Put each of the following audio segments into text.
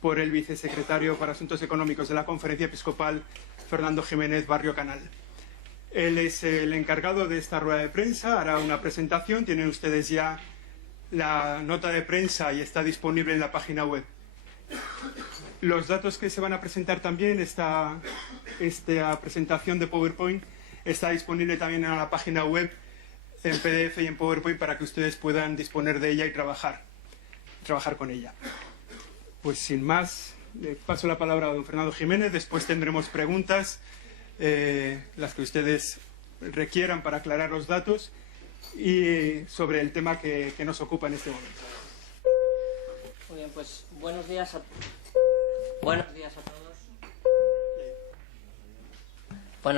por el vicesecretario para Asuntos Económicos de la Conferencia Episcopal, Fernando Jiménez Barrio Canal. Él es el encargado de esta rueda de prensa, hará una presentación, tienen ustedes ya la nota de prensa y está disponible en la página web. Los datos que se van a presentar también, esta presentación de PowerPoint está disponible también en la página web en PDF y en PowerPoint para que ustedes puedan disponer de ella y trabajar con ella. Pues sin más, le paso la palabra a don Fernando Jiménez, después tendremos preguntas, las que ustedes requieran para aclarar los datos y sobre el tema que nos ocupa en este momento. Muy bien, pues buenos días a todos. Buenos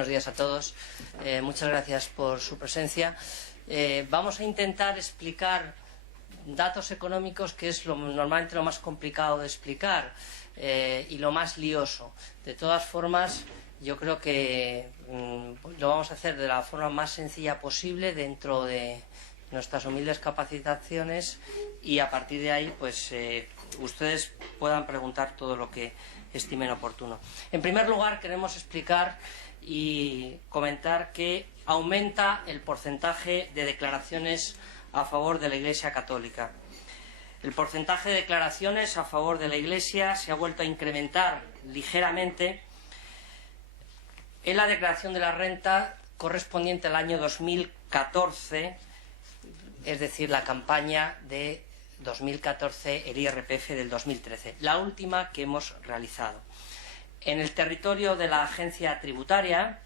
días a todos. Muchas gracias por su presencia. Vamos a intentar explicar datos económicos, que es normalmente lo más complicado de explicar y lo más lioso. De todas formas, yo creo que lo vamos a hacer de la forma más sencilla posible dentro de nuestras humildes capacitaciones y a partir de ahí pues ustedes puedan preguntar todo lo que estimen oportuno. En primer lugar, queremos explicar y comentar que aumenta el porcentaje de declaraciones a favor de la Iglesia Católica. El porcentaje de declaraciones a favor de la Iglesia se ha vuelto a incrementar ligeramente en la declaración de la renta correspondiente al año 2014, es decir, la campaña de 2014, el IRPF del 2013, la última que hemos realizado. En el territorio de la agencia tributaria,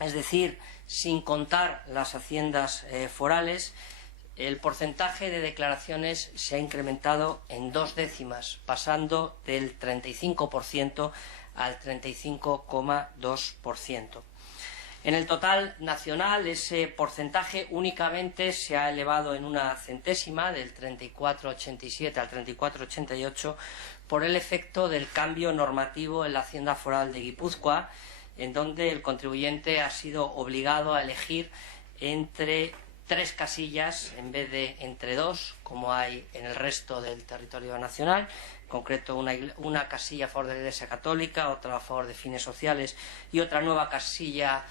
es decir, sin contar las haciendas forales, el porcentaje de declaraciones se ha incrementado en 2 décimas, pasando del 35% al 35,2%. En el total nacional, ese porcentaje únicamente se ha elevado en 1 centésima, del 34,87 al 34,88, por el efecto del cambio normativo en la Hacienda Foral de Guipúzcoa, en donde el contribuyente ha sido obligado a elegir entre 3 casillas en vez de entre 2, como hay en el resto del territorio nacional, en concreto una casilla a favor de la Iglesia Católica, otra a favor de fines sociales y otra nueva casilla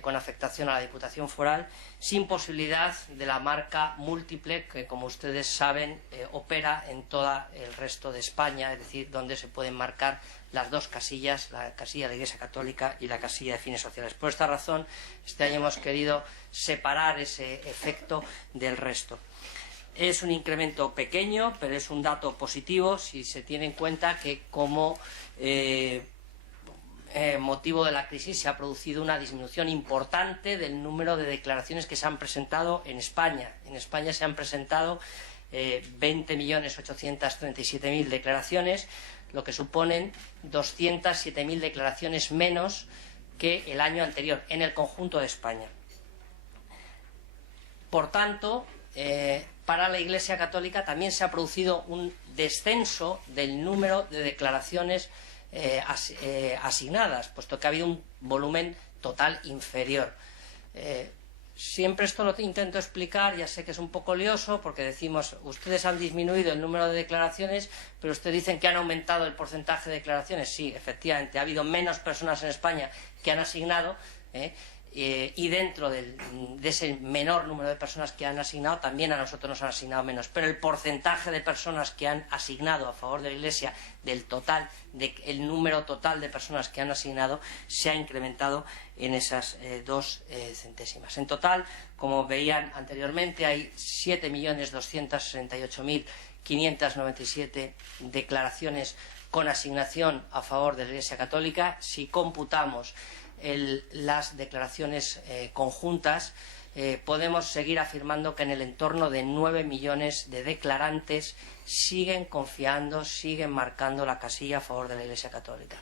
con afectación a la Diputación Foral, sin posibilidad de la marca múltiple que, como ustedes saben, opera en todo el resto de España, es decir, donde se pueden marcar las 2 casillas, la casilla de la Iglesia Católica y la casilla de fines sociales. Por esta razón, este año hemos querido separar ese efecto del resto. Es un incremento pequeño, pero es un dato positivo si se tiene en cuenta que como motivo de la crisis se ha producido una disminución importante del número de declaraciones que se han presentado en España. En España se han presentado 20.837.000 declaraciones, lo que suponen 207.000 declaraciones menos que el año anterior en el conjunto de España. Por tanto, para la Iglesia Católica también se ha producido un descenso del número de declaraciones asignadas, puesto que ha habido un volumen total inferior. Siempre esto lo intento explicar, ya sé que es un poco lioso, porque decimos, ustedes han disminuido el número de declaraciones, pero ustedes dicen que han aumentado el porcentaje de declaraciones. Sí, efectivamente, ha habido menos personas en España que han asignado, y dentro de ese menor número de personas que han asignado, también a nosotros nos han asignado menos, pero el porcentaje de personas que han asignado a favor de la Iglesia del total, el número total de personas que han asignado, se ha incrementado en esas 2 centésimas. En total, como veían anteriormente, hay 7.268.597 declaraciones con asignación a favor de la Iglesia Católica. Si computamos las declaraciones conjuntas, podemos seguir afirmando que en el entorno de 9 millones de declarantes siguen confiando, siguen marcando la casilla a favor de la Iglesia Católica.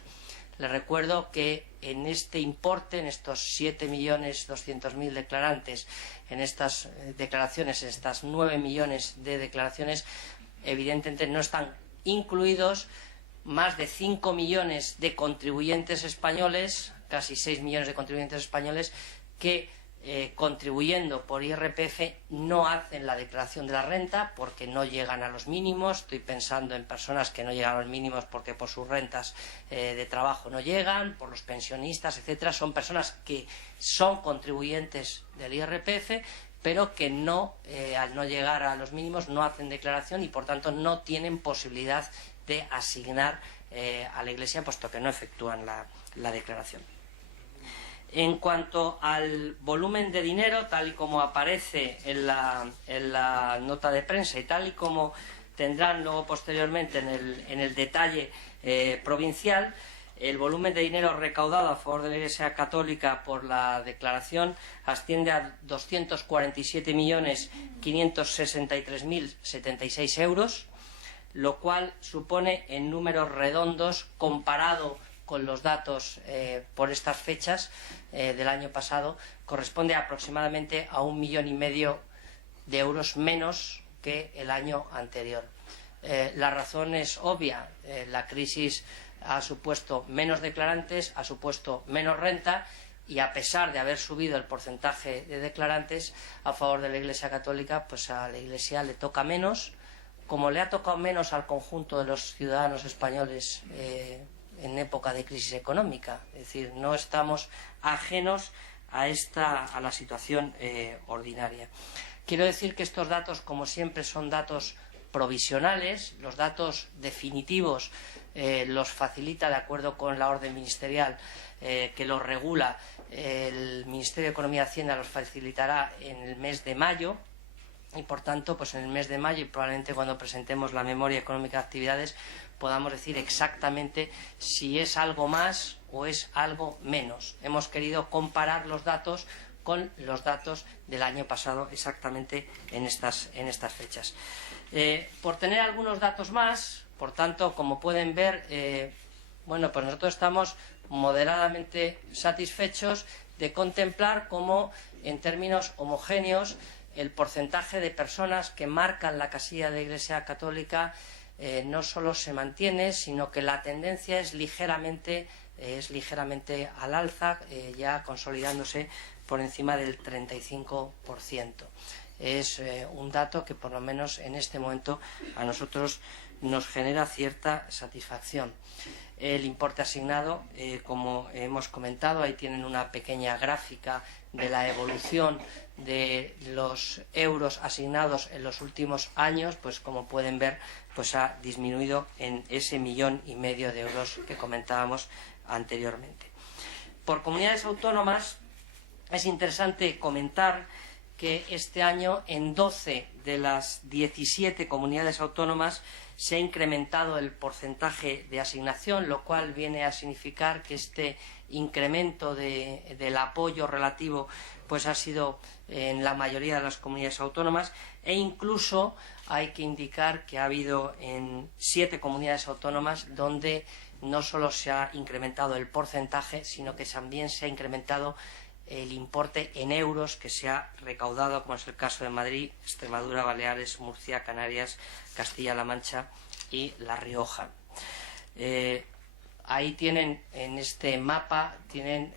Les recuerdo que en este importe, en estos 7.200.000 declarantes, en estas declaraciones, en estas 9 millones de declaraciones, evidentemente no están incluidos más de 5 millones de contribuyentes españoles, casi 6 millones de contribuyentes españoles, que contribuyendo por IRPF no hacen la declaración de la renta porque no llegan a los mínimos. Estoy pensando en personas que no llegan a los mínimos porque por sus rentas de trabajo no llegan, por los pensionistas, etcétera. Son personas que son contribuyentes del IRPF, pero que no, al no llegar a los mínimos, no hacen declaración y por tanto no tienen posibilidad de asignar a la Iglesia, puesto que no efectúan la declaración. En cuanto al volumen de dinero, tal y como aparece en la nota de prensa y tal y como tendrán luego posteriormente en el detalle provincial, el volumen de dinero recaudado a favor de la Iglesia Católica por la declaración asciende a 247.563.076 euros, lo cual supone en números redondos, comparado con los datos por estas fechas del año pasado, corresponde aproximadamente a 1,5 millones de euros menos que el año anterior. La razón es obvia. La crisis ha supuesto menos declarantes, ha supuesto menos renta, y a pesar de haber subido el porcentaje de declarantes a favor de la Iglesia Católica, pues a la Iglesia le toca menos, como le ha tocado menos al conjunto de los ciudadanos españoles en época de crisis económica. Es decir, no estamos ajenos a la situación ordinaria. Quiero decir que estos datos, como siempre, son datos provisionales. Los datos definitivos los facilita, de acuerdo con la orden ministerial que los regula, el Ministerio de Economía y Hacienda, los facilitará en el mes de mayo. Y por tanto, pues en el mes de mayo, y probablemente cuando presentemos la memoria económica de actividades, podamos decir exactamente si es algo más o es algo menos. Hemos querido comparar los datos con los datos del año pasado exactamente en estas fechas. Por tener algunos datos más, por tanto, como pueden ver, bueno, pues nosotros estamos moderadamente satisfechos de contemplar cómo, en términos homogéneos, el porcentaje de personas que marcan la casilla de Iglesia Católica no solo se mantiene, sino que la tendencia es ligeramente al alza, ya consolidándose por encima del 35%. Es un dato que, por lo menos en este momento, a nosotros nos genera cierta satisfacción. El importe asignado, como hemos comentado, ahí tienen una pequeña gráfica de la evolución de los euros asignados en los últimos años, pues como pueden ver, pues ha disminuido en ese 1,5 millones de euros que comentábamos anteriormente. Por comunidades autónomas es interesante comentar que este año en 12 de las 17 comunidades autónomas se ha incrementado el porcentaje de asignación, lo cual viene a significar que este incremento del apoyo relativo pues ha sido en la mayoría de las comunidades autónomas, e incluso hay que indicar que ha habido en 7 comunidades autónomas donde no solo se ha incrementado el porcentaje, sino que también se ha incrementado el importe en euros que se ha recaudado, como es el caso de Madrid, Extremadura, Baleares, Murcia, Canarias, Castilla-La Mancha y La Rioja. Ahí tienen, en este mapa, tienen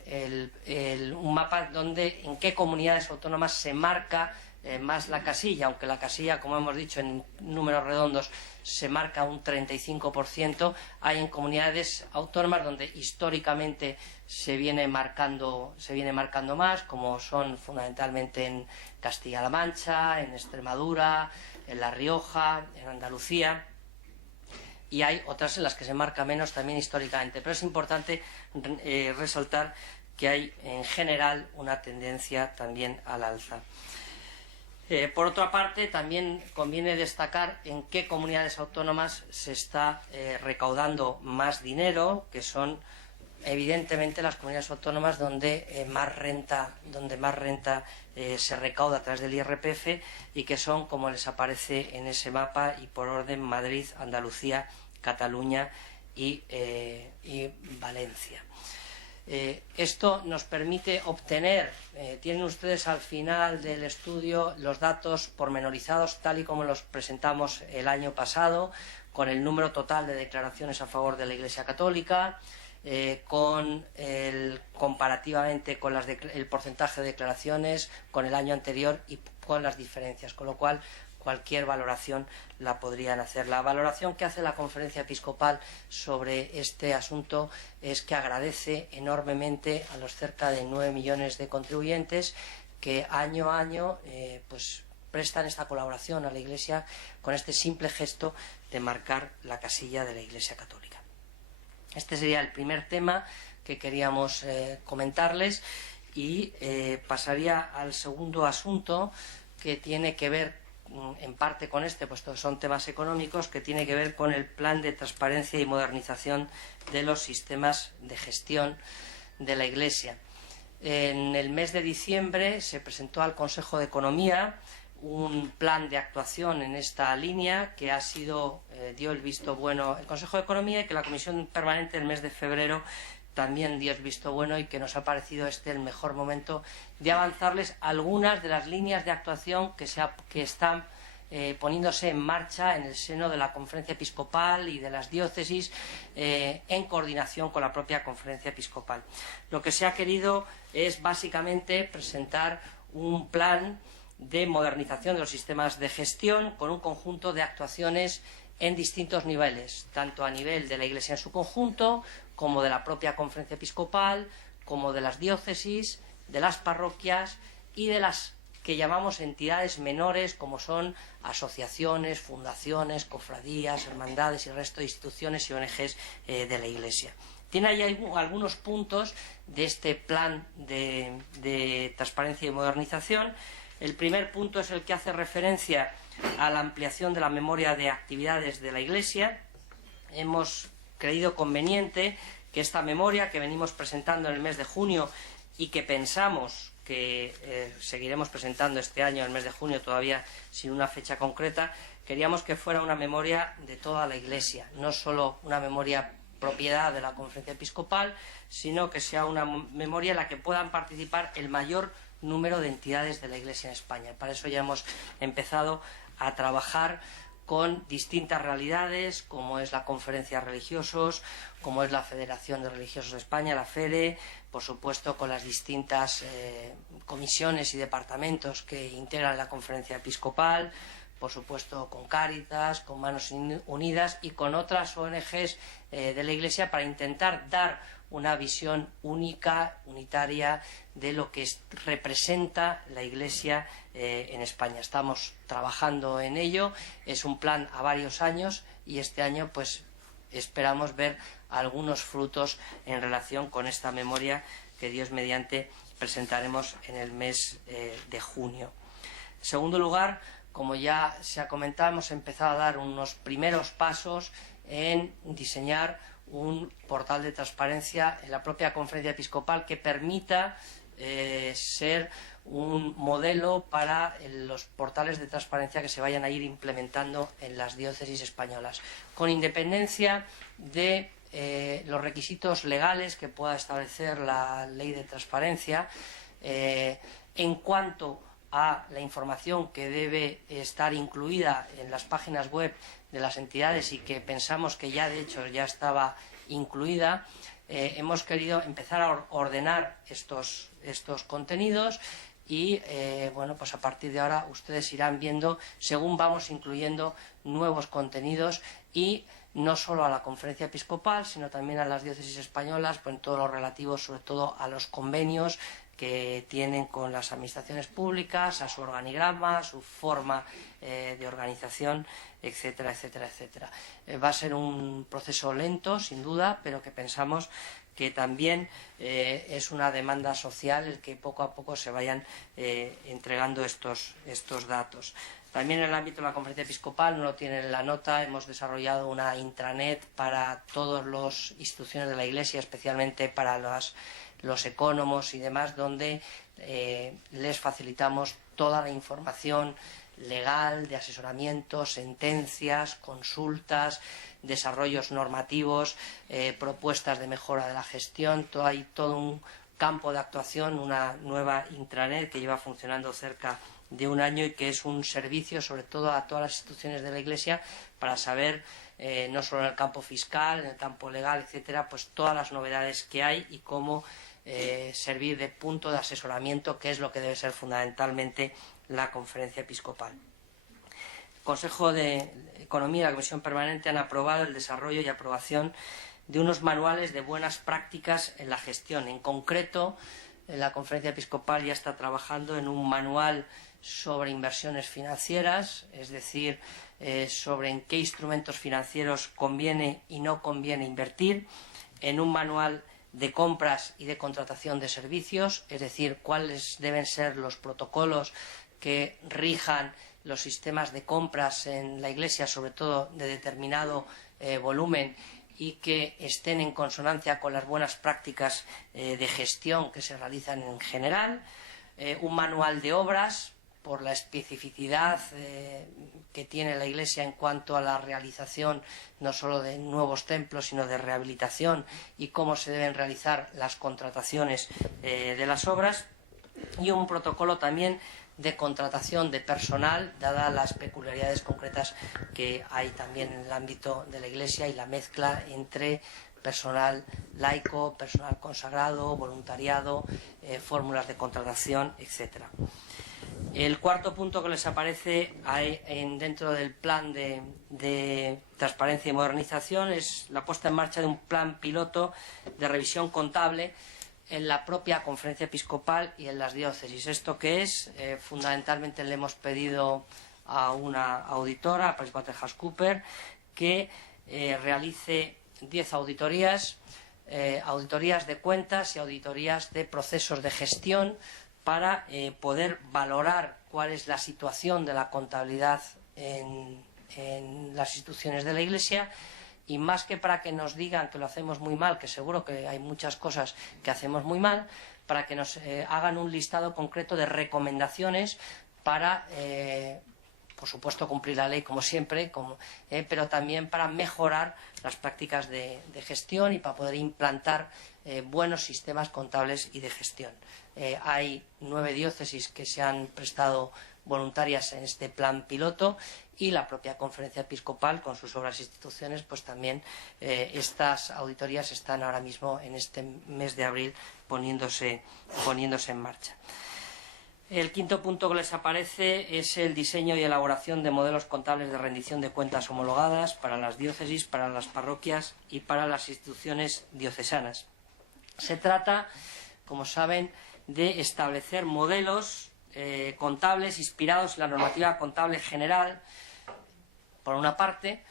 un mapa donde en qué comunidades autónomas se marca más la casilla, aunque la casilla, como hemos dicho, en números redondos se marca un 35%, hay en comunidades autónomas donde históricamente se viene marcando más, como son fundamentalmente en Castilla-La Mancha, en Extremadura, en La Rioja, en Andalucía, y hay otras en las que se marca menos también históricamente, pero es importante resaltar que hay en general una tendencia también al alza. Por otra parte, también conviene destacar en qué comunidades autónomas se está recaudando más dinero, que son evidentemente las comunidades autónomas donde más renta se recauda a través del IRPF, y que son, como les aparece en ese mapa y por orden, Madrid, Andalucía, Cataluña y Valencia. Esto nos permite obtener, tienen ustedes al final del estudio los datos pormenorizados tal y como los presentamos el año pasado, con el número total de declaraciones a favor de la Iglesia Católica, comparativamente con el porcentaje de declaraciones, con el año anterior y con las diferencias, con lo cual cualquier valoración la podrían hacer. La valoración que hace la Conferencia Episcopal sobre este asunto es que agradece enormemente a los cerca de 9 millones de contribuyentes que año a año pues prestan esta colaboración a la Iglesia con este simple gesto de marcar la casilla de la Iglesia Católica. Este sería el primer tema que queríamos comentarles y pasaría al segundo asunto, que tiene que ver en parte con este, puesto que son temas económicos, que tiene que ver con el plan de transparencia y modernización de los sistemas de gestión de la Iglesia. En el mes de diciembre se presentó al Consejo de Economía un plan de actuación en esta línea que dio el visto bueno el Consejo de Economía, y que la Comisión Permanente el mes de febrero también dio el visto bueno, y que nos ha parecido el mejor momento de avanzarles algunas de las líneas de actuación que están poniéndose en marcha en el seno de la Conferencia Episcopal y de las diócesis, en coordinación con la propia Conferencia Episcopal. Lo que se ha querido es básicamente presentar un plan de modernización de los sistemas de gestión con un conjunto de actuaciones en distintos niveles, tanto a nivel de la Iglesia en su conjunto, como de la propia Conferencia Episcopal, como de las diócesis, de las parroquias y de las que llamamos entidades menores, como son asociaciones, fundaciones, cofradías, hermandades y el resto de instituciones y ONGs de la Iglesia. Tiene ahí algunos puntos de este plan de transparencia y modernización. El primer punto es el que hace referencia a la ampliación de la memoria de actividades de la Iglesia. Hemos creído conveniente que esta memoria, que venimos presentando en el mes de junio y que pensamos que seguiremos presentando este año, en el mes de junio, todavía sin una fecha concreta, queríamos que fuera una memoria de toda la Iglesia, no solo una memoria propiedad de la Conferencia Episcopal, sino que sea una memoria en la que puedan participar el mayor número de entidades de la Iglesia en España. Para eso ya hemos empezado a trabajar con distintas realidades, como es la Conferencia de Religiosos, como es la Federación de Religiosos de España, la FERE, por supuesto con las distintas comisiones y departamentos que integran la Conferencia Episcopal, por supuesto con Cáritas, con Manos Unidas y con otras ONGs de la Iglesia, para intentar dar una visión única, unitaria, de lo que representa la Iglesia en España. Estamos trabajando en ello, es un plan a varios años, y este año pues esperamos ver algunos frutos en relación con esta memoria que, Dios mediante, presentaremos en el mes de junio. En segundo lugar, como ya se ha comentado, hemos empezado a dar unos primeros pasos en diseñar un portal de transparencia en la propia Conferencia Episcopal que permita ser un modelo para los portales de transparencia que se vayan a ir implementando en las diócesis españolas, con independencia de los requisitos legales que pueda establecer la ley de transparencia en cuanto a la información que debe estar incluida en las páginas web de las entidades, y que pensamos que ya de hecho ya estaba incluida. Hemos querido empezar a ordenar estos contenidos y bueno, pues a partir de ahora ustedes irán viendo según vamos incluyendo nuevos contenidos, y no solo a la Conferencia Episcopal, sino también a las diócesis españolas, pues en todo lo relativo sobre todo a los convenios que tienen con las administraciones públicas, a su organigrama, a su forma de organización, etcétera, etcétera, etcétera. Va a ser un proceso lento, sin duda, pero que pensamos que también es una demanda social el que poco a poco se vayan entregando estos datos. También en el ámbito de la Conferencia Episcopal, no lo tienen en la nota, hemos desarrollado una intranet para todas las instituciones de la Iglesia, especialmente para los ecónomos y demás, donde les facilitamos toda la información legal, de asesoramiento, sentencias, consultas, desarrollos normativos, propuestas de mejora de la gestión. Hay todo un campo de actuación, una nueva intranet que lleva funcionando cerca de un año y que es un servicio sobre todo a todas las instituciones de la Iglesia para saber no solo en el campo fiscal, en el campo legal, etcétera, pues todas las novedades que hay y cómo servir de punto de asesoramiento, que es lo que debe ser fundamentalmente la Conferencia Episcopal. El Consejo de Economía y la Comisión Permanente han aprobado el desarrollo y aprobación de unos manuales de buenas prácticas en la gestión. En concreto, la Conferencia Episcopal ya está trabajando en un manual sobre inversiones financieras, es decir, sobre en qué instrumentos financieros conviene y no conviene invertir, en un manual de compras y de contratación de servicios, es decir, cuáles deben ser los protocolos que rijan los sistemas de compras en la Iglesia, sobre todo de determinado volumen, y que estén en consonancia con las buenas prácticas de gestión que se realizan en general, un manual de obras por la especificidad que tiene la Iglesia en cuanto a la realización no solo de nuevos templos, sino de rehabilitación y cómo se deben realizar las contrataciones de las obras, y un protocolo también de contratación de personal, dadas las peculiaridades concretas que hay también en el ámbito de la Iglesia y la mezcla entre personal laico, personal consagrado, voluntariado, fórmulas de contratación, etcétera. El cuarto punto que les aparece dentro del plan de transparencia y modernización es la puesta en marcha de un plan piloto de revisión contable en la propia Conferencia Episcopal y en las diócesis. ¿Esto qué es? Fundamentalmente le hemos pedido a una auditora, a PricewaterhouseCoopers, que realice 10 auditorías, auditorías de cuentas y auditorías de procesos de gestión para poder valorar cuál es la situación de la contabilidad en las instituciones de la Iglesia, y más que para que nos digan que lo hacemos muy mal, que seguro que hay muchas cosas que hacemos muy mal, para que nos hagan un listado concreto de recomendaciones para, por supuesto, cumplir la ley como siempre, pero también para mejorar las prácticas de gestión y para poder implantar buenos sistemas contables y de gestión. Hay 9 diócesis que se han prestado voluntarias en este plan piloto, y la propia Conferencia Episcopal, con sus obras e instituciones, pues también estas auditorías están ahora mismo en este mes de abril poniéndose en marcha. El quinto punto que les aparece es el diseño y elaboración de modelos contables de rendición de cuentas homologadas para las diócesis, para las parroquias y para las instituciones diocesanas. Se trata, como saben, de establecer modelos contables inspirados en la normativa contable general, por una parte,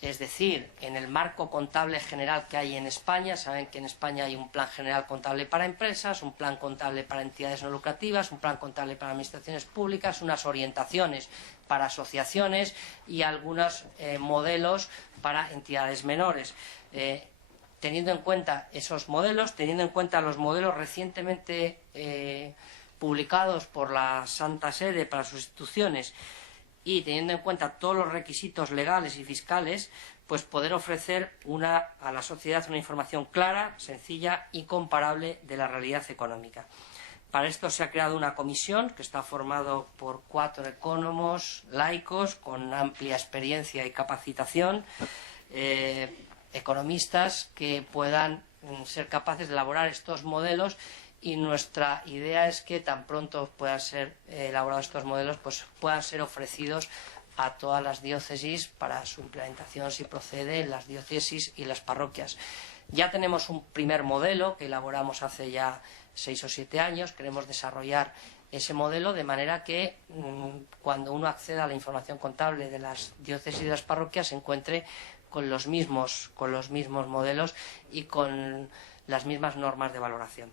es decir, en el marco contable general que hay en España. Saben que en España hay un plan general contable para empresas, un plan contable para entidades no lucrativas, un plan contable para administraciones públicas, unas orientaciones para asociaciones y algunos modelos para entidades menores. Teniendo en cuenta esos modelos, teniendo en cuenta los modelos recientemente publicados por la Santa Sede para sus instituciones, y teniendo en cuenta todos los requisitos legales y fiscales, pues poder ofrecer a la sociedad una información clara, sencilla y comparable de la realidad económica. Para esto se ha creado una comisión que está formada por 4 ecónomos laicos con amplia experiencia y capacitación, economistas que puedan ser capaces de elaborar estos modelos, y nuestra idea es que tan pronto puedan ser elaborados estos modelos, pues puedan ser ofrecidos a todas las diócesis para su implementación, si procede, en las diócesis y las parroquias. Ya tenemos un primer modelo que elaboramos hace ya 6 o 7 años. Queremos desarrollar ese modelo de manera que cuando uno acceda a la información contable de las diócesis y de las parroquias se encuentre con los mismos modelos y con las mismas normas de valoración,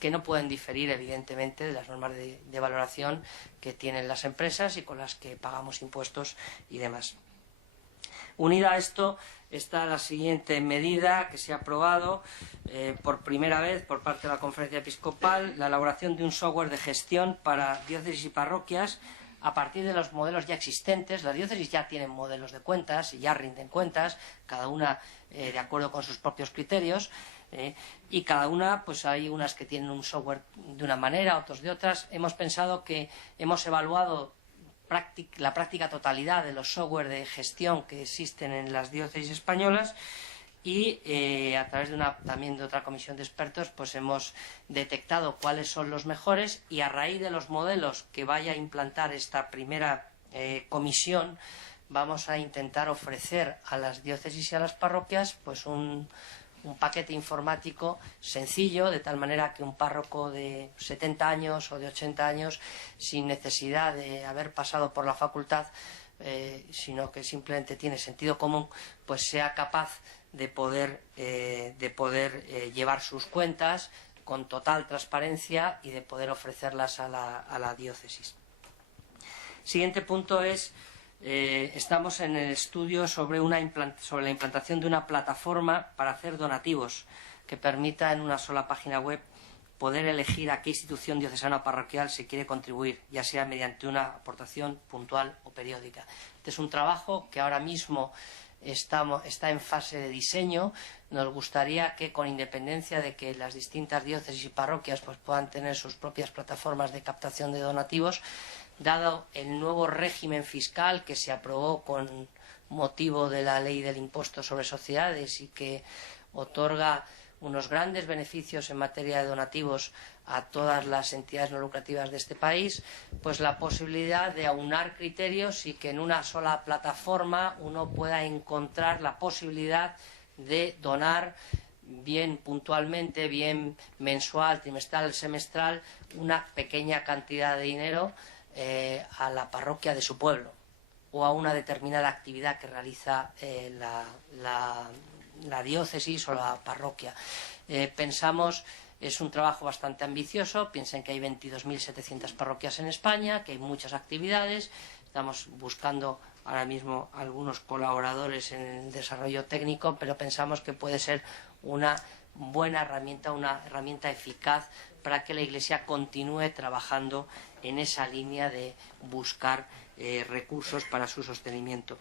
que no pueden diferir, evidentemente, de las normas de valoración que tienen las empresas y con las que pagamos impuestos y demás. Unida a esto está la siguiente medida que se ha aprobado por primera vez por parte de la Conferencia Episcopal: la elaboración de un software de gestión para diócesis y parroquias a partir de los modelos ya existentes. Las diócesis ya tienen modelos de cuentas y ya rinden cuentas, cada una de acuerdo con sus propios criterios. Y cada una, pues hay unas que tienen un software de una manera, otros de otras. Hemos pensado que hemos evaluado la práctica totalidad de los software de gestión que existen en las diócesis españolas y a través también de otra comisión de expertos pues hemos detectado cuáles son los mejores y a raíz de los modelos que vaya a implantar esta primera comisión vamos a intentar ofrecer a las diócesis y a las parroquias pues un paquete informático sencillo, de tal manera que un párroco de 70 años o de 80 años, sin necesidad de haber pasado por la facultad, sino que simplemente tiene sentido común, pues sea capaz de poder llevar sus cuentas con total transparencia y de poder ofrecerlas a la diócesis. Siguiente punto es estamos en el estudio sobre la implantación de una plataforma para hacer donativos que permita en una sola página web poder elegir a qué institución diocesana o parroquial se quiere contribuir, ya sea mediante una aportación puntual o periódica. Este es un trabajo que ahora mismo está en fase de diseño. Nos gustaría que, con independencia de que las distintas diócesis y parroquias pues, puedan tener sus propias plataformas de captación de donativos, dado el nuevo régimen fiscal que se aprobó con motivo de la ley del impuesto sobre sociedades y que otorga unos grandes beneficios en materia de donativos a todas las entidades no lucrativas de este país, pues la posibilidad de aunar criterios y que en una sola plataforma uno pueda encontrar la posibilidad de donar bien puntualmente, bien mensual, trimestral, semestral, una pequeña cantidad de dinero a la parroquia de su pueblo o a una determinada actividad que realiza la diócesis o la parroquia. Pensamos, es un trabajo bastante ambicioso, piensen que hay 22.700 parroquias en España, que hay muchas actividades, estamos buscando ahora mismo algunos colaboradores en el desarrollo técnico, pero pensamos que puede ser una buena herramienta, una herramienta eficaz para que la Iglesia continúe trabajando en esa línea de buscar recursos para su sostenimiento.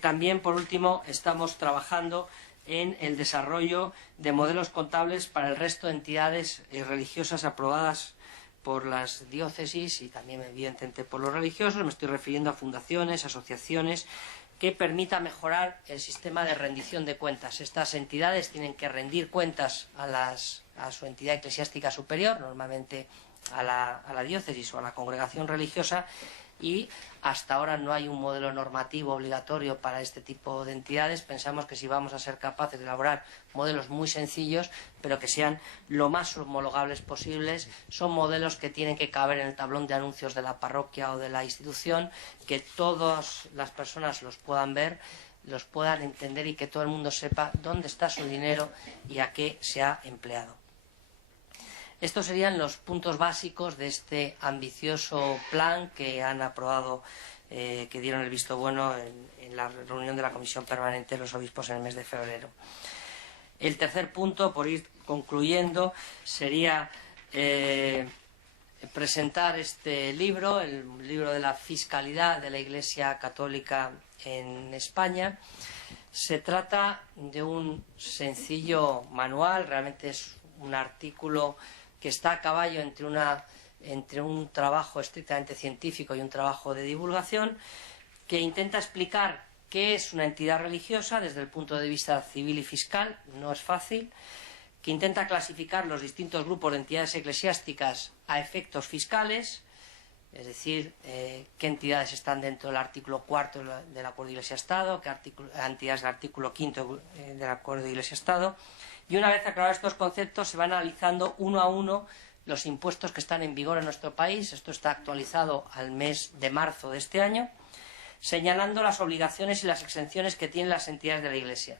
También, por último, estamos trabajando en el desarrollo de modelos contables para el resto de entidades religiosas aprobadas por las diócesis y también, evidentemente, por los religiosos. Me estoy refiriendo a fundaciones, asociaciones, que permita mejorar el sistema de rendición de cuentas. Estas entidades tienen que rendir cuentas a su entidad eclesiástica superior, normalmente a la diócesis o a la congregación religiosa, y hasta ahora no hay un modelo normativo obligatorio para este tipo de entidades. Pensamos que si vamos a ser capaces de elaborar modelos muy sencillos, pero que sean lo más homologables posibles, son modelos que tienen que caber en el tablón de anuncios de la parroquia o de la institución, que todas las personas los puedan ver, los puedan entender y que todo el mundo sepa dónde está su dinero y a qué se ha empleado. Estos serían los puntos básicos de este ambicioso plan que han aprobado, que dieron el visto bueno en la reunión de la Comisión Permanente de los Obispos en el mes de febrero. El tercer punto, por ir concluyendo, sería presentar este libro, el libro de la fiscalidad de la Iglesia Católica en España. Se trata de un sencillo manual, realmente es un artículo que está a caballo entre un trabajo estrictamente científico y un trabajo de divulgación, que intenta explicar qué es una entidad religiosa desde el punto de vista civil y fiscal. No es fácil. Que intenta clasificar los distintos grupos de entidades eclesiásticas a efectos fiscales, es decir, qué entidades están dentro del artículo 4 del Acuerdo de Iglesia-Estado, qué entidades del artículo 5 del Acuerdo de Iglesia-Estado. Y una vez aclarados estos conceptos, se van analizando uno a uno los impuestos que están en vigor en nuestro país. Esto está actualizado al mes de marzo de este año, señalando las obligaciones y las exenciones que tienen las entidades de la Iglesia.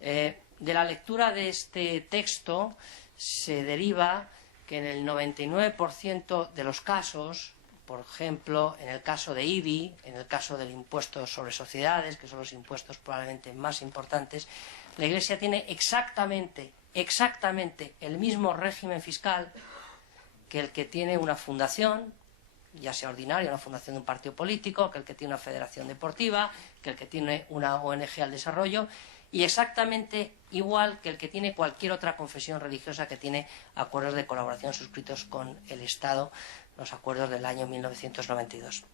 De la lectura de este texto se deriva que en el 99% de los casos, por ejemplo, en el caso de IBI, en el caso del impuesto sobre sociedades, que son los impuestos probablemente más importantes, la Iglesia tiene exactamente el mismo régimen fiscal que el que tiene una fundación, ya sea ordinaria, una fundación de un partido político, que el que tiene una federación deportiva, que el que tiene una ONG al desarrollo, y exactamente igual que el que tiene cualquier otra confesión religiosa que tiene acuerdos de colaboración suscritos con el Estado los acuerdos del año 1992.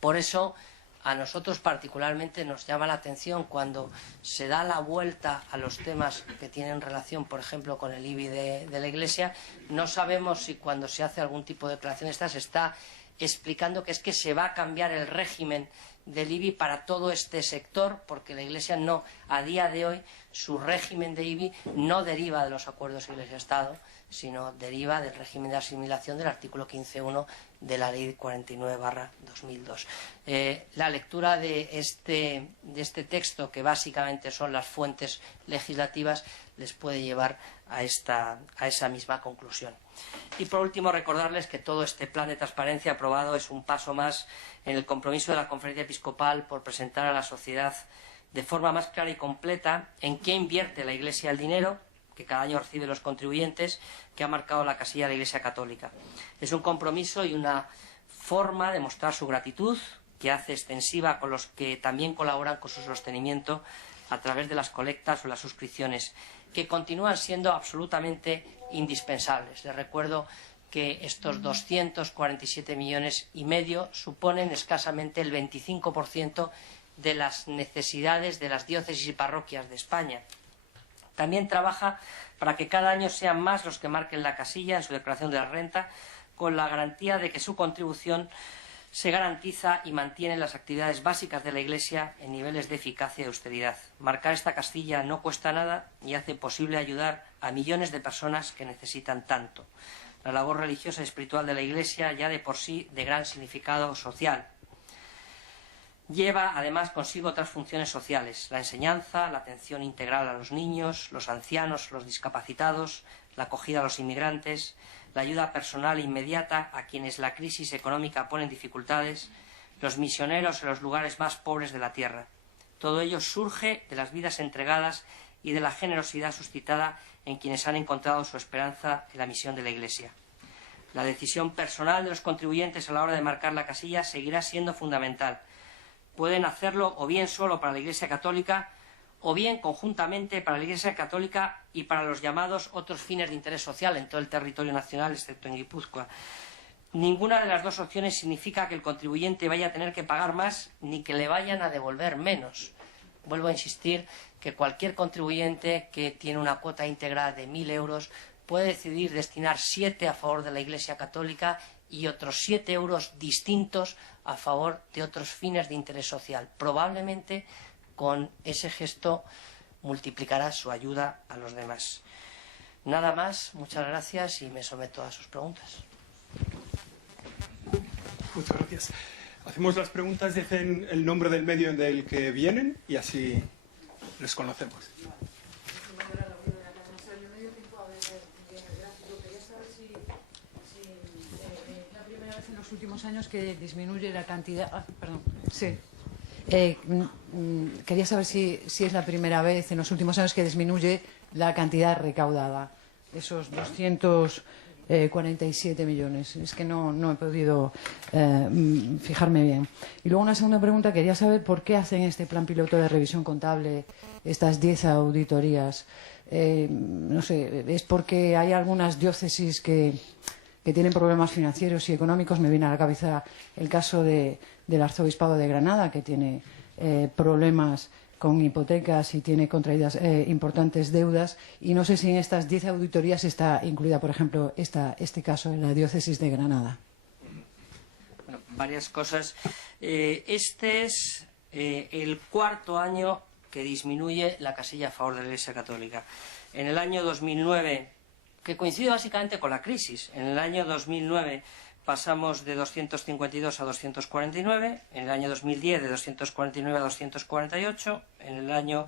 Por eso, a nosotros particularmente nos llama la atención cuando se da la vuelta a los temas que tienen relación, por ejemplo, con el IBI de la Iglesia. No sabemos si cuando se hace algún tipo de declaración de estas se está explicando que es que se va a cambiar el régimen del IBI para todo este sector, porque la Iglesia no, a día de hoy, su régimen de IBI no deriva de los acuerdos Iglesia-Estado, sino deriva del régimen de asimilación del artículo 15.1 de la Ley 49/2002. La lectura de este texto, que básicamente son las fuentes legislativas, les puede llevar a esa misma conclusión. Y por último, recordarles que todo este plan de transparencia aprobado es un paso más en el compromiso de la Conferencia Episcopal por presentar a la sociedad de forma más clara y completa en qué invierte la Iglesia el dinero que cada año reciben los contribuyentes, que ha marcado la casilla de la Iglesia Católica. Es un compromiso y una forma de mostrar su gratitud, que hace extensiva con los que también colaboran con su sostenimiento a través de las colectas o las suscripciones, que continúan siendo absolutamente indispensables. Les recuerdo que estos 247,5 millones suponen escasamente el 25% de las necesidades de las diócesis y parroquias de España. También trabaja para que cada año sean más los que marquen la casilla en su declaración de la renta, con la garantía de que su contribución se garantiza y mantiene las actividades básicas de la Iglesia en niveles de eficacia y austeridad. Marcar esta casilla no cuesta nada y hace posible ayudar a millones de personas que necesitan tanto. La labor religiosa y espiritual de la Iglesia, ya de por sí de gran significado social, lleva además consigo otras funciones sociales: la enseñanza, la atención integral a los niños, los ancianos, los discapacitados, la acogida a los inmigrantes, la ayuda personal e inmediata a quienes la crisis económica pone en dificultades, los misioneros en los lugares más pobres de la tierra. Todo ello surge de las vidas entregadas y de la generosidad suscitada en quienes han encontrado su esperanza en la misión de la Iglesia. La decisión personal de los contribuyentes a la hora de marcar la casilla seguirá siendo fundamental. Pueden hacerlo o bien solo para la Iglesia Católica o bien conjuntamente para la Iglesia Católica y para los llamados otros fines de interés social en todo el territorio nacional, excepto en Guipúzcoa. Ninguna de las dos opciones significa que el contribuyente vaya a tener que pagar más ni que le vayan a devolver menos. Vuelvo a insistir que cualquier contribuyente que tiene una cuota íntegra de 1.000 euros puede decidir destinar 7 a favor de la Iglesia Católica y otros 7 euros distintos a favor de otros fines de interés social. Probablemente con ese gesto multiplicará su ayuda a los demás. Nada más, muchas gracias y me someto a sus preguntas. Muchas gracias. Hacemos las preguntas, dejen el nombre del medio del que vienen y así les conocemos. Los últimos años que disminuye la cantidad. Sí. Quería saber si es la primera vez en los últimos años que disminuye la cantidad recaudada, esos 247 millones. Es que no he podido fijarme bien. Y luego una segunda pregunta, quería saber por qué hacen este plan piloto de revisión contable, estas 10 auditorías. No sé, es porque hay algunas diócesis que tienen problemas financieros y económicos. Me viene a la cabeza el caso del Arzobispado de Granada, que tiene problemas con hipotecas y tiene contraídas importantes deudas. Y no sé si en estas 10 auditorías está incluida, por ejemplo, este caso en la diócesis de Granada. Bueno, varias cosas. Este es el cuarto año que disminuye la casilla a favor de la Iglesia Católica. En el año 2009... que coincide básicamente con la crisis. En el año 2009 pasamos de 252 a 249, en el año 2010 de 249 a 248, en el año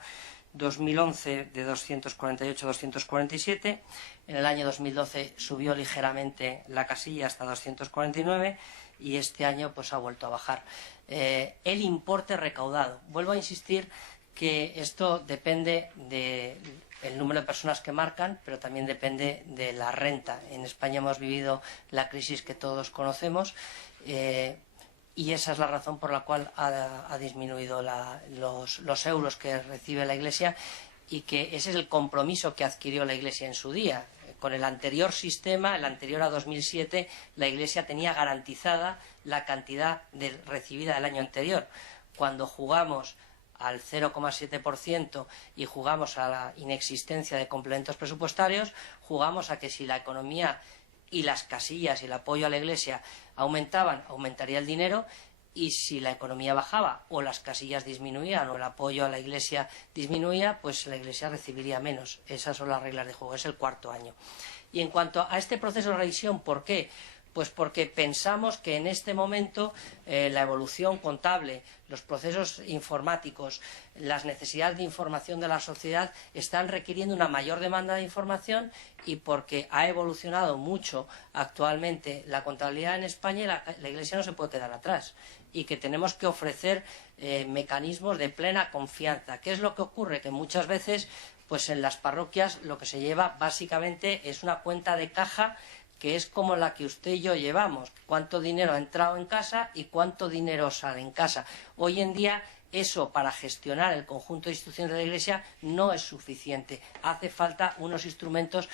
2011 de 248 a 247, en el año 2012 subió ligeramente la casilla hasta 249 y este año pues ha vuelto a bajar. El importe recaudado. Vuelvo a insistir que esto depende del número de personas que marcan, pero también depende de la renta. En España hemos vivido la crisis que todos conocemos y esa es la razón por la cual ha disminuido los euros que recibe la Iglesia, y que ese es el compromiso que adquirió la Iglesia en su día. con el anterior sistema, el anterior a 2007, la Iglesia tenía garantizada la cantidad recibida del año anterior. Cuando jugamos al 0,7% y jugamos a la inexistencia de complementos presupuestarios, jugamos a que si la economía y las casillas y el apoyo a la Iglesia aumentaban, aumentaría el dinero, y si la economía bajaba o las casillas disminuían o el apoyo a la Iglesia disminuía, pues la Iglesia recibiría menos. Esas son las reglas de juego, es el cuarto año. Y en cuanto a este proceso de revisión, ¿por qué? Pues porque pensamos que en este momento la evolución contable, los procesos informáticos, las necesidades de información de la sociedad están requiriendo una mayor demanda de información, y porque ha evolucionado mucho actualmente la contabilidad en España, la Iglesia no se puede quedar atrás, y que tenemos que ofrecer mecanismos de plena confianza. ¿Qué es lo que ocurre? Que muchas veces pues en las parroquias lo que se lleva básicamente es una cuenta de caja que es como la que usted y yo llevamos, cuánto dinero ha entrado en casa y cuánto dinero sale en casa. Hoy en día eso, para gestionar el conjunto de instituciones de la Iglesia, no es suficiente. Hace falta unos instrumentos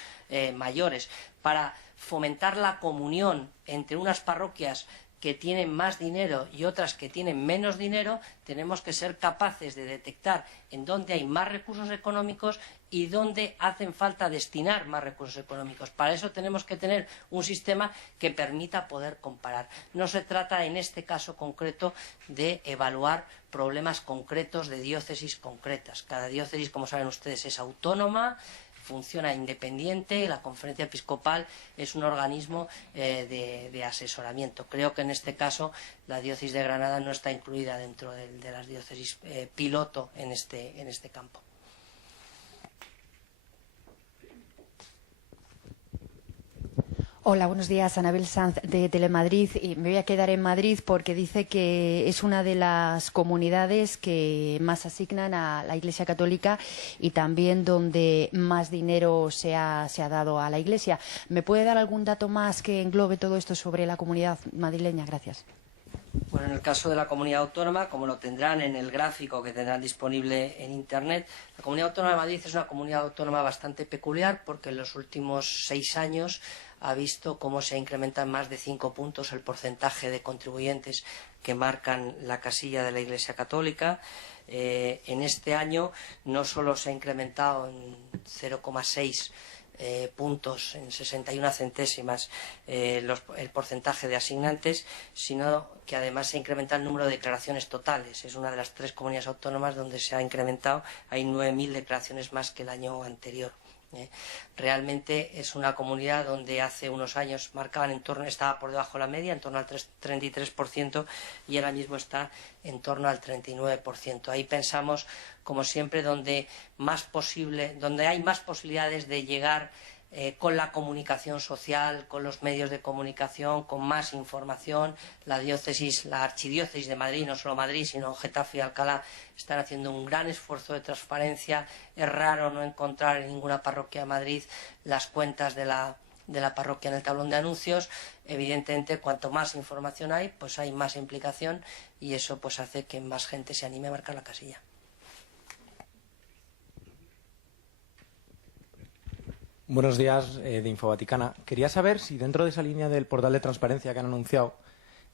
mayores para fomentar la comunión entre unas parroquias que tienen más dinero y otras que tienen menos dinero. Tenemos que ser capaces de detectar en dónde hay más recursos económicos y dónde hacen falta destinar más recursos económicos. Para eso tenemos que tener un sistema que permita poder comparar. No se trata en este caso concreto de evaluar problemas concretos de diócesis concretas. Cada diócesis, como saben ustedes, es autónoma, funciona independiente. La Conferencia Episcopal es un organismo de asesoramiento. Creo que en este caso la diócesis de Granada no está incluida dentro de las diócesis piloto en este campo. Hola, buenos días. Anabel Sanz de Telemadrid. Y me voy a quedar en Madrid porque dice que es una de las comunidades que más asignan a la Iglesia Católica y también donde más dinero se ha dado a la Iglesia. ¿Me puede dar algún dato más que englobe todo esto sobre la comunidad madrileña? Gracias. Bueno, en el caso de la comunidad autónoma, como lo tendrán en el gráfico que tendrán disponible en Internet, la comunidad autónoma de Madrid es una comunidad autónoma bastante peculiar porque en los últimos 6 años ha visto cómo se incrementa en más de 5 puntos el porcentaje de contribuyentes que marcan la casilla de la Iglesia Católica. En este año no solo se ha incrementado en 0,6 puntos, en 61 centésimas, el porcentaje de asignantes, sino que además se incrementa el número de declaraciones totales. Es una de las 3 comunidades autónomas donde se ha incrementado. Hay 9.000 declaraciones más que el año anterior. Realmente es una comunidad donde hace unos años estaba por debajo de la media, en torno al 33%, y ahora mismo está en torno al 39%. Ahí pensamos, como siempre, donde hay más posibilidades de llegar con la comunicación social, con los medios de comunicación, con más información. La archidiócesis de Madrid, no solo Madrid, sino Getafe y Alcalá, están haciendo un gran esfuerzo de transparencia. Es raro no encontrar en ninguna parroquia de Madrid las cuentas de la parroquia en el tablón de anuncios. Evidentemente, cuanto más información hay, pues hay más implicación, y eso pues hace que más gente se anime a marcar la casilla. Buenos días, de Infovaticana. Quería saber si dentro de esa línea del portal de transparencia que han anunciado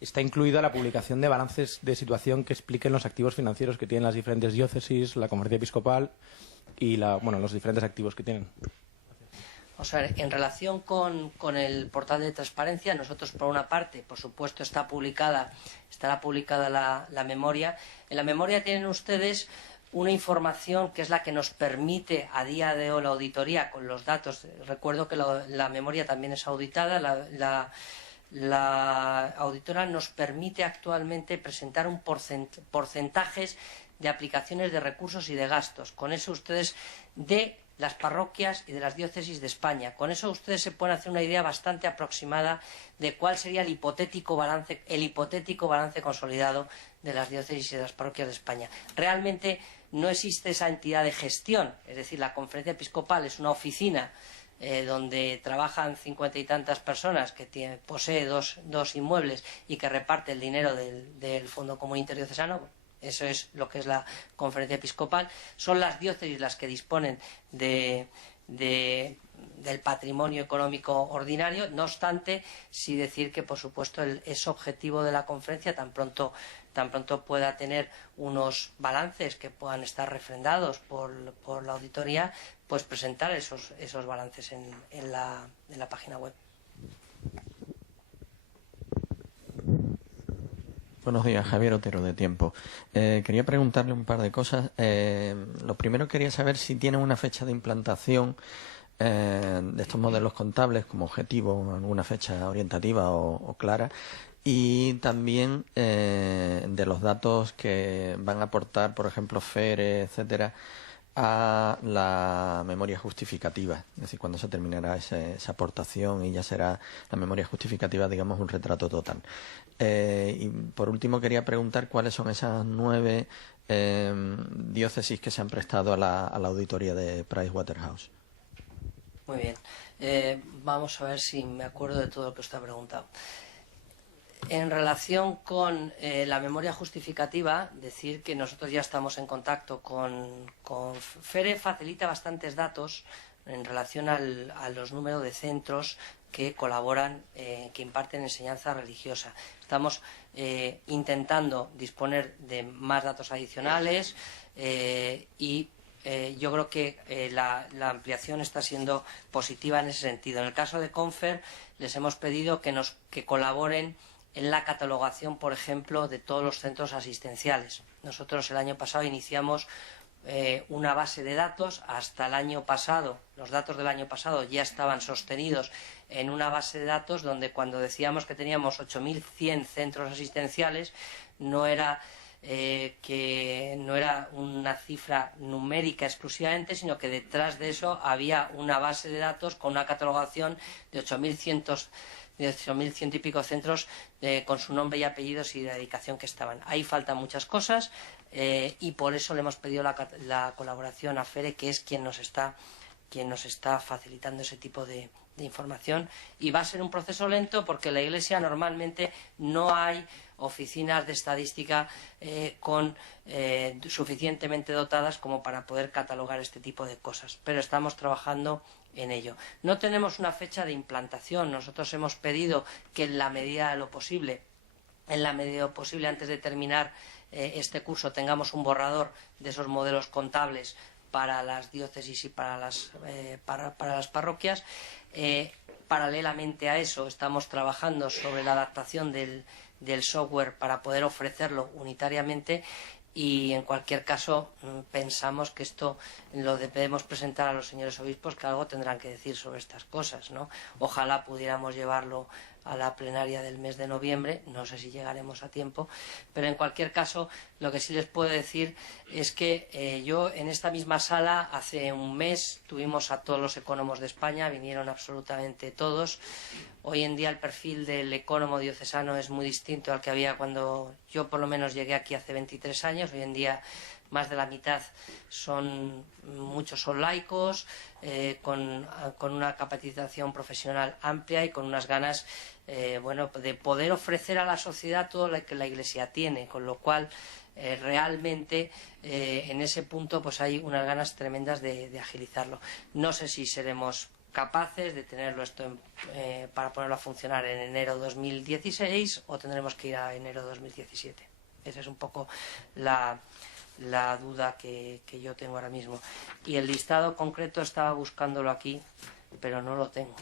está incluida la publicación de balances de situación que expliquen los activos financieros que tienen las diferentes diócesis, la Conferencia Episcopal y los diferentes activos que tienen. O sea, en relación con el portal de transparencia, nosotros, por una parte, por supuesto, estará publicada la memoria. En la memoria tienen ustedes una información que es la que nos permite a día de hoy la auditoría con los datos. Recuerdo que la memoria también es auditada. La auditora nos permite actualmente presentar porcentajes de aplicaciones de recursos y de gastos. Con eso ustedes, de las parroquias y de las diócesis de España, con eso ustedes se pueden hacer una idea bastante aproximada de cuál sería el hipotético balance consolidado de las diócesis y de las parroquias de España. Realmente no existe esa entidad de gestión, es decir, la Conferencia Episcopal es una oficina donde trabajan 50 y tantas personas, que posee dos inmuebles y que reparte el dinero del Fondo Común Interdiocesano. Eso es lo que es la Conferencia Episcopal. Son las diócesis las que disponen de del patrimonio económico ordinario. No obstante, sí decir que, por supuesto, es objetivo de la conferencia, tan pronto pueda tener unos balances que puedan estar refrendados por la auditoría, pues presentar esos balances en la página web. Buenos días, Javier Otero, de Tiempo. Quería preguntarle un par de cosas. Lo primero, quería saber si tienen una fecha de implantación de estos modelos contables como objetivo, alguna fecha orientativa o clara, y también de los datos que van a aportar, por ejemplo, FERE, etcétera, a la memoria justificativa, es decir, cuando se terminará esa aportación y ya será la memoria justificativa, digamos, un retrato total. Y por último quería preguntar cuáles son esas 9 diócesis que se han prestado a la auditoría de Pricewaterhouse. Muy bien. Vamos a ver si me acuerdo de todo lo que usted ha preguntado. En relación con la memoria justificativa, decir que nosotros ya estamos en contacto con FERE. Facilita bastantes datos en relación a los números de centros que colaboran, que imparten enseñanza religiosa. Estamos intentando disponer de más datos adicionales y yo creo que la ampliación está siendo positiva en ese sentido. En el caso de Confer, les hemos pedido que colaboren en la catalogación, por ejemplo, de todos los centros asistenciales. Nosotros el año pasado iniciamos una base de datos. Hasta el año pasado, los datos del año pasado ya estaban sostenidos en una base de datos donde, cuando decíamos que teníamos 8.100 centros asistenciales, no era una cifra numérica exclusivamente, sino que detrás de eso había una base de datos con una catalogación de 8.100 y pico centros con su nombre y apellidos y de dedicación que estaban. Ahí faltan muchas cosas y por eso le hemos pedido la colaboración a FERE, que es quien nos está facilitando ese tipo de información. Y va a ser un proceso lento, porque en la Iglesia normalmente no hay oficinas de estadística suficientemente dotadas como para poder catalogar este tipo de cosas. Pero estamos trabajando en ello. No tenemos una fecha de implantación. Nosotros hemos pedido que en la medida de lo posible, antes de terminar este curso, tengamos un borrador de esos modelos contables para las diócesis y para las parroquias. Paralelamente a eso, estamos trabajando sobre la adaptación del software para poder ofrecerlo unitariamente. Y en cualquier caso, pensamos que esto lo debemos presentar a los señores obispos, que algo tendrán que decir sobre estas cosas, ¿no? Ojalá pudiéramos llevarlo a la plenaria del mes de noviembre. No sé si llegaremos a tiempo, pero en cualquier caso, lo que sí les puedo decir es que yo en esta misma sala hace un mes tuvimos a todos los ecónomos de España, vinieron absolutamente todos. Hoy en día el perfil del ecónomo diocesano es muy distinto al que había cuando yo, por lo menos, llegué aquí hace 23 años. Hoy en día más de la mitad muchos son laicos, con una capacitación profesional amplia y con unas ganas de poder ofrecer a la sociedad todo lo que la Iglesia tiene, con lo cual realmente en ese punto pues hay unas ganas tremendas de agilizarlo. No sé si seremos capaces de tenerlo esto para ponerlo a funcionar en enero de 2016 o tendremos que ir a enero de 2017. Esa es un poco la duda que yo tengo ahora mismo. Y el listado concreto estaba buscándolo aquí, pero no lo tengo.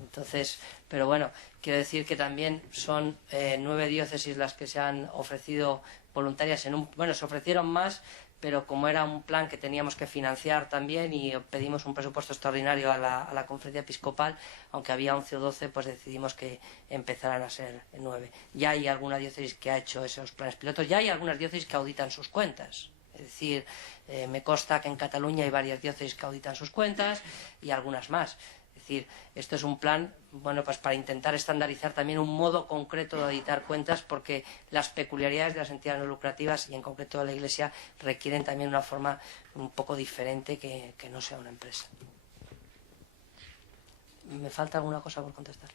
Entonces, pero bueno, quiero decir que también son 9 diócesis las que se han ofrecido voluntarias se ofrecieron más, pero como era un plan que teníamos que financiar también y pedimos un presupuesto extraordinario a la conferencia episcopal, aunque había 11 o 12, pues decidimos que empezaran a ser 9. Ya hay alguna diócesis que ha hecho esos planes pilotos, ya hay algunas diócesis que auditan sus cuentas. Es decir, me consta que en Cataluña hay varias diócesis que auditan sus cuentas y algunas más. Es decir, esto es un plan, pues para intentar estandarizar también un modo concreto de auditar cuentas, porque las peculiaridades de las entidades no lucrativas y en concreto de la Iglesia requieren también una forma un poco diferente que no sea una empresa. ¿Me falta alguna cosa por contestar?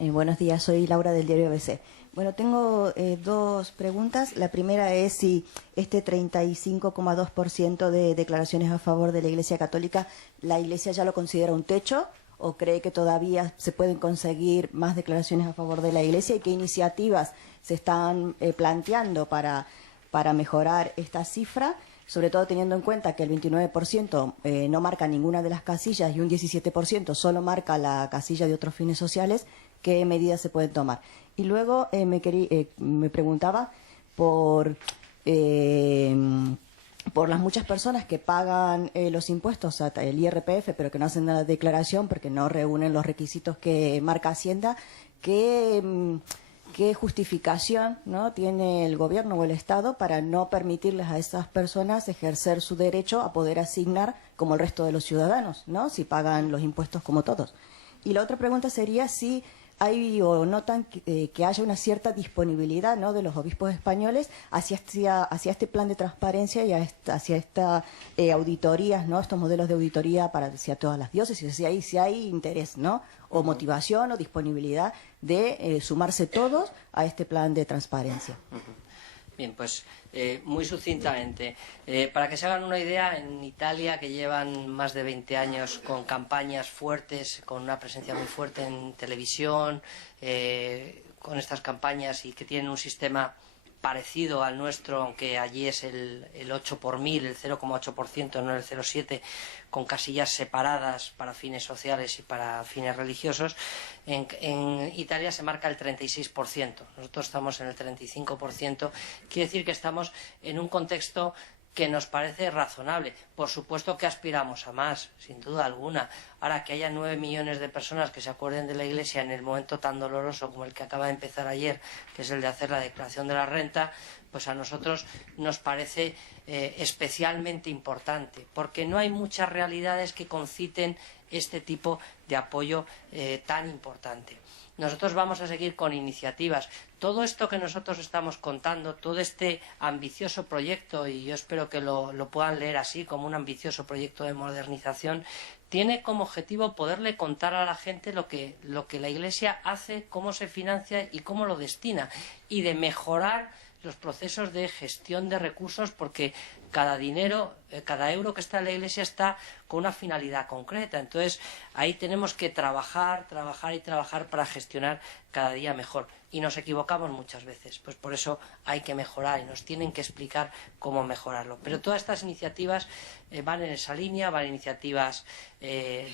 Buenos días, soy Laura del diario ABC. Bueno, tengo dos preguntas. La primera es si este 35,2% de declaraciones a favor de la Iglesia Católica, ¿la Iglesia ya lo considera un techo o cree que todavía se pueden conseguir más declaraciones a favor de la Iglesia? ¿Y qué iniciativas se están planteando para mejorar esta cifra? Sobre todo teniendo en cuenta que el 29% no marca ninguna de las casillas y un 17% solo marca la casilla de otros fines sociales. ¿Qué medidas se pueden tomar? Y luego me preguntaba por las muchas personas que pagan los impuestos, el IRPF, pero que no hacen la declaración porque no reúnen los requisitos que marca Hacienda. ¿Qué justificación, ¿no?, tiene el gobierno o el Estado para no permitirles a esas personas ejercer su derecho a poder asignar como el resto de los ciudadanos, ¿no?, si pagan los impuestos como todos? Y la otra pregunta sería si hay o notan que haya una cierta disponibilidad, ¿no?, de los obispos españoles hacia este plan de transparencia y hacia estas auditorías, ¿no?, estos modelos de auditoría hacia todas las diócesis, si hay interés, ¿no?, o motivación o disponibilidad de sumarse todos a este plan de transparencia. Bien, pues muy sucintamente. Para que se hagan una idea, en Italia, que llevan más de 20 años con campañas fuertes, con una presencia muy fuerte en televisión, con estas campañas y que tienen un sistema parecido al nuestro, aunque allí es el 8 por 1000, el 0,8%, no el 0,7%, con casillas separadas para fines sociales y para fines religiosos. En Italia se marca el 36%, nosotros estamos en el 35%, quiere decir que estamos en un contexto que nos parece razonable. Por supuesto que aspiramos a más, sin duda alguna. Ahora, que haya 9 millones de personas que se acuerden de la Iglesia en el momento tan doloroso como el que acaba de empezar ayer, que es el de hacer la declaración de la renta, pues a nosotros nos parece especialmente importante, porque no hay muchas realidades que conciten este tipo de apoyo tan importante. Nosotros vamos a seguir con iniciativas. Todo esto que nosotros estamos contando, todo este ambicioso proyecto, y yo espero que lo puedan leer así, como un ambicioso proyecto de modernización, tiene como objetivo poderle contar a la gente lo que la Iglesia hace, cómo se financia y cómo lo destina, y de mejorar los procesos de gestión de recursos, porque cada dinero, cada euro que está en la Iglesia está con una finalidad concreta. Entonces, ahí tenemos que trabajar para gestionar cada día mejor. Y nos equivocamos muchas veces, pues por eso hay que mejorar y nos tienen que explicar cómo mejorarlo. Pero todas estas iniciativas van en esa línea, van iniciativas,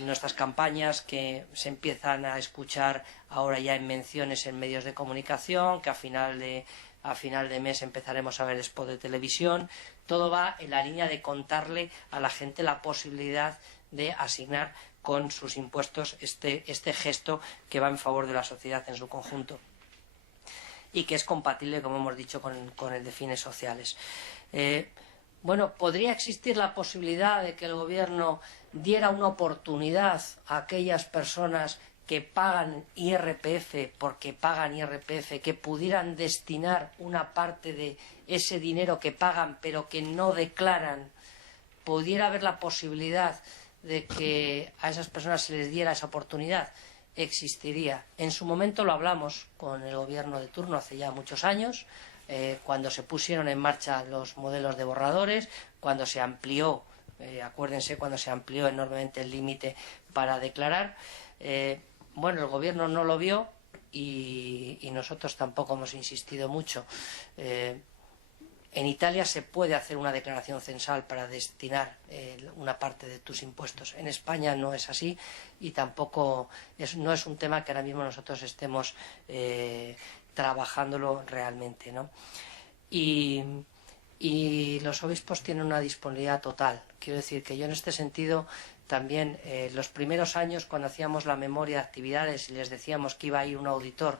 nuestras campañas que se empiezan a escuchar ahora ya en menciones en medios de comunicación, que a final de mes empezaremos a ver spot de televisión. Todo va en la línea de contarle a la gente la posibilidad de asignar con sus impuestos este gesto que va en favor de la sociedad en su conjunto y que es compatible, como hemos dicho, con el de fines sociales. Bueno, podría existir la posibilidad de que el gobierno diera una oportunidad a aquellas personas que pagan IRPF, porque pagan IRPF, que pudieran destinar una parte de ese dinero que pagan pero que no declaran. ¿Pudiera haber la posibilidad de que a esas personas se les diera esa oportunidad? Existiría. En su momento lo hablamos con el gobierno de turno hace ya muchos años, cuando se pusieron en marcha los modelos de borradores, cuando se amplió, acuérdense, cuando se amplió enormemente el límite para declarar. Bueno, el gobierno no lo vio y nosotros tampoco hemos insistido mucho. En Italia se puede hacer una declaración censal para destinar una parte de tus impuestos. En España no es así y tampoco no es un tema que ahora mismo nosotros estemos trabajándolo realmente, ¿no? Y los obispos tienen una disponibilidad total. Quiero decir que yo en este sentido también los primeros años, cuando hacíamos la memoria de actividades y les decíamos que iba a ir un auditor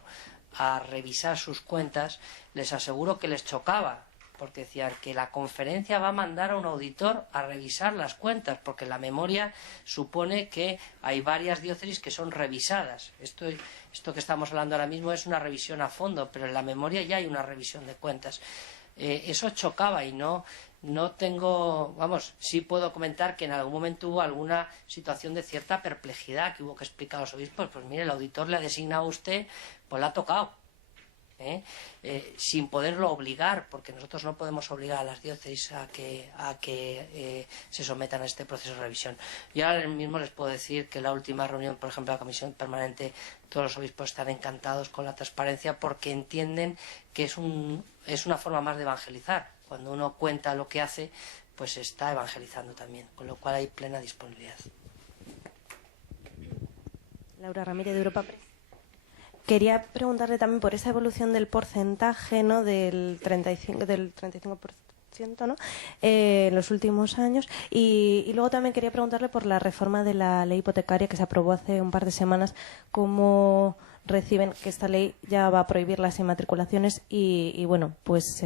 a revisar sus cuentas, les aseguro que les chocaba, porque decían que la conferencia va a mandar a un auditor a revisar las cuentas, porque la memoria supone que hay varias diócesis que son revisadas. Esto que estamos hablando ahora mismo es una revisión a fondo, pero en la memoria ya hay una revisión de cuentas. eso chocaba y no tengo, vamos, sí puedo comentar que en algún momento hubo alguna situación de cierta perplejidad que hubo que explicar a los obispos. Pues mire, el auditor le ha designado a usted, pues le ha tocado, sin poderlo obligar, porque nosotros no podemos obligar a las diócesis a que se sometan a este proceso de revisión. Yo ahora mismo les puedo decir que en la última reunión, por ejemplo, de la Comisión Permanente, todos los obispos están encantados con la transparencia porque entienden que es una forma más de evangelizar. Cuando uno cuenta lo que hace, pues está evangelizando también, con lo cual hay plena disponibilidad. Laura Ramírez, de Europa Press. Quería preguntarle también por esa evolución del porcentaje, ¿no?, del 35%, ¿no?, en los últimos años. Y luego también quería preguntarle por la reforma de la ley hipotecaria que se aprobó hace un par de semanas. ¿Cómo reciben que esta ley ya va a prohibir las inmatriculaciones? Y bueno, pues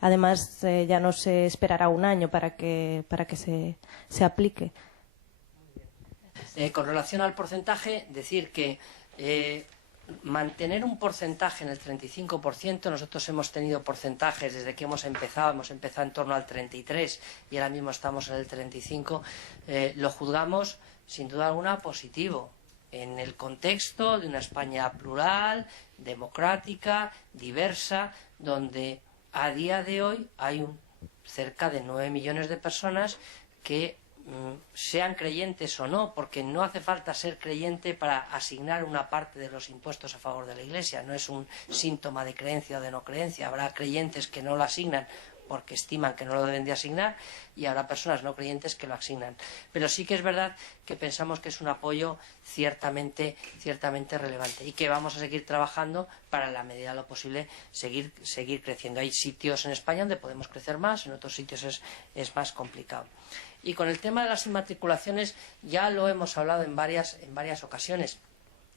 además ya no se esperará un año para que se aplique. Con relación al porcentaje, decir que mantener un porcentaje en el 35%, nosotros hemos tenido porcentajes desde que hemos empezado en torno al 33% y ahora mismo estamos en el 35%, lo juzgamos sin duda alguna positivo, en el contexto de una España plural, democrática, diversa, donde a día de hoy hay cerca de 9 millones de personas que sean creyentes o no, porque no hace falta ser creyente para asignar una parte de los impuestos a favor de la Iglesia. No es un síntoma de creencia o de no creencia. Habrá creyentes que no lo asignan porque estiman que no lo deben de asignar y habrá personas no creyentes que lo asignan. Pero sí que es verdad que pensamos que es un apoyo ciertamente relevante y que vamos a seguir trabajando para, en la medida de lo posible, seguir creciendo. Hay sitios en España donde podemos crecer más, en otros sitios es más complicado. Y con el tema de las inmatriculaciones ya lo hemos hablado en varias ocasiones.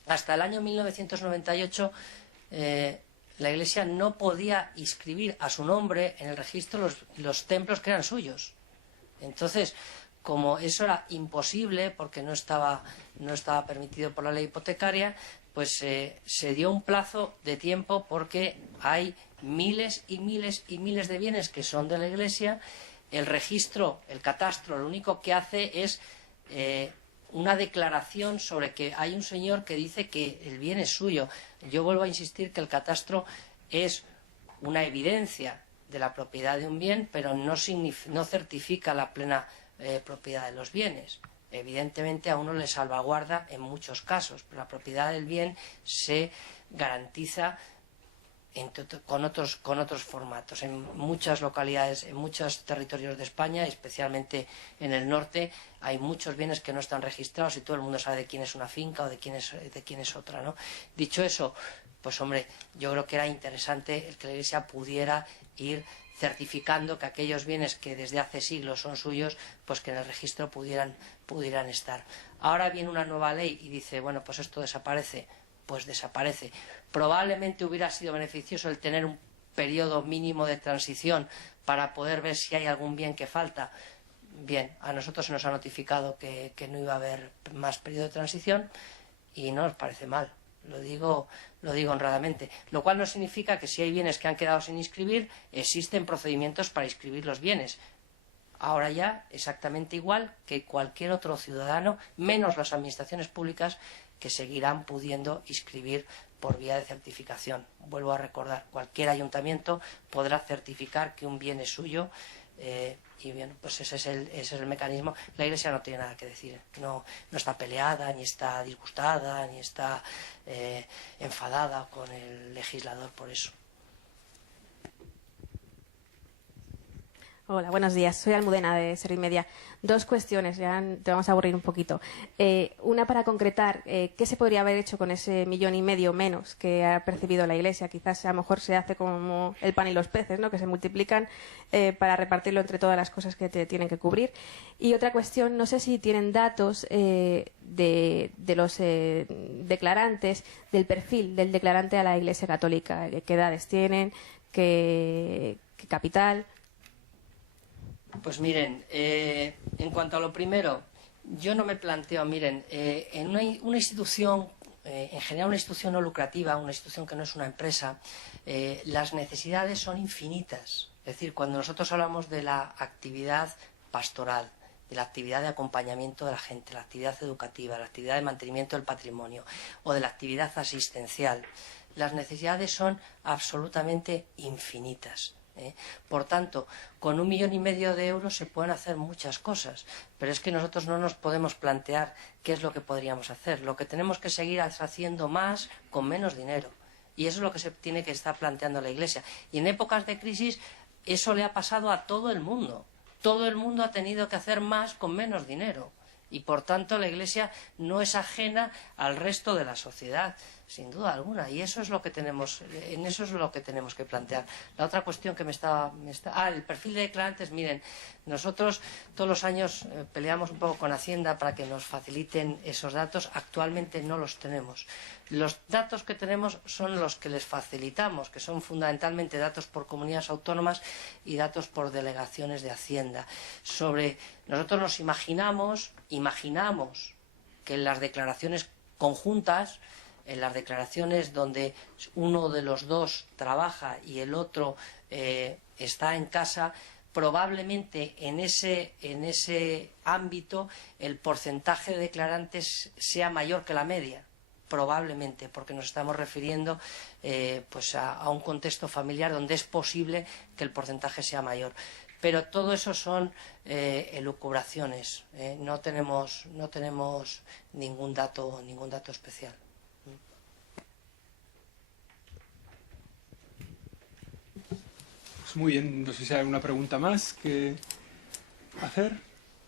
Hasta el año 1998 la Iglesia no podía inscribir a su nombre en el registro los templos que eran suyos. Entonces, como eso era imposible porque no estaba permitido por la ley hipotecaria, pues se dio un plazo de tiempo porque hay miles y miles y miles de bienes que son de la Iglesia. El registro, el catastro, lo único que hace es una declaración sobre que hay un señor que dice que el bien es suyo. Yo vuelvo a insistir que el catastro es una evidencia de la propiedad de un bien, pero no certifica la plena propiedad de los bienes. Evidentemente a uno le salvaguarda en muchos casos, pero la propiedad del bien se garantiza con otros formatos. En muchas localidades, en muchos territorios de España, especialmente en el norte, hay muchos bienes que no están registrados y todo el mundo sabe de quién es una finca o de quién es otra, ¿no? Dicho eso, pues hombre, yo creo que era interesante el que la Iglesia pudiera ir certificando que aquellos bienes que desde hace siglos son suyos, pues que en el registro pudieran estar. Ahora viene una nueva ley y dice, bueno, pues esto desaparece. Pues desaparece. Probablemente hubiera sido beneficioso el tener un periodo mínimo de transición para poder ver si hay algún bien que falta. Bien, a nosotros se nos ha notificado que no iba a haber más periodo de transición y no nos parece mal, lo digo honradamente. Lo cual no significa que si hay bienes que han quedado sin inscribir, existen procedimientos para inscribir los bienes. Ahora ya exactamente igual que cualquier otro ciudadano, menos las administraciones públicas, que seguirán pudiendo inscribir por vía de certificación. Vuelvo a recordar, cualquier ayuntamiento podrá certificar que un bien es suyo y bien, pues ese es el mecanismo. La Iglesia no tiene nada que decir, no está peleada, ni está disgustada, ni está enfadada con el legislador por eso. Hola, buenos días. Soy Almudena de Servimedia. Dos cuestiones, ya te vamos a aburrir un poquito. Una para concretar, ¿qué se podría haber hecho con ese 1,5 millones menos que ha percibido la Iglesia? Quizás a lo mejor se hace como el pan y los peces, ¿no?, que se multiplican para repartirlo entre todas las cosas que te tienen que cubrir. Y otra cuestión, no sé si tienen datos de los declarantes, del perfil del declarante a la Iglesia Católica. ¿Qué edades tienen? ¿Qué capital? Pues miren, en cuanto a lo primero, yo no me planteo, miren, en una institución en general una institución no lucrativa, una institución que no es una empresa, las necesidades son infinitas. Es decir, cuando nosotros hablamos de la actividad pastoral, de la actividad de acompañamiento de la gente, la actividad educativa, la actividad de mantenimiento del patrimonio o de la actividad asistencial, las necesidades son absolutamente infinitas. Por tanto, con 1,5 millones de euros se pueden hacer muchas cosas, pero es que nosotros no nos podemos plantear qué es lo que podríamos hacer. Lo que tenemos que seguir es haciendo más con menos dinero. Y eso es lo que se tiene que estar planteando la Iglesia. Y en épocas de crisis eso le ha pasado a todo el mundo. Todo el mundo ha tenido que hacer más con menos dinero. Y por tanto la Iglesia no es ajena al resto de la sociedad, sin duda alguna. Y eso es lo que tenemos, en eso es lo que tenemos que plantear. La otra cuestión que el perfil de declarantes. Miren, nosotros todos los años peleamos un poco con Hacienda para que nos faciliten esos datos. Actualmente no los tenemos. Los datos que tenemos son los que les facilitamos, que son fundamentalmente datos por comunidades autónomas y datos por delegaciones de Hacienda. Nosotros nos imaginamos que en las declaraciones conjuntas, en las declaraciones donde uno de los dos trabaja y el otro está en casa, probablemente en ese ámbito el porcentaje de declarantes sea mayor que la media. Probablemente, porque nos estamos refiriendo a un contexto familiar donde es posible que el porcentaje sea mayor. Pero todo eso son elucubraciones. No tenemos ningún dato especial. Pues muy bien, no sé si hay alguna pregunta más que hacer.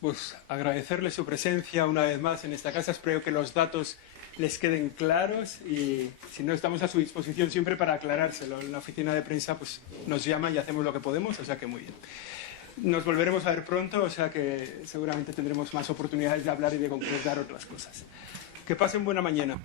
Pues agradecerle su presencia una vez más en esta casa. Espero que los datos les queden claros y si no, estamos a su disposición siempre para aclarárselo. En la oficina de prensa pues nos llaman y hacemos lo que podemos, o sea que muy bien. Nos volveremos a ver pronto, o sea que seguramente tendremos más oportunidades de hablar y de concretar otras cosas. Que pasen buena mañana.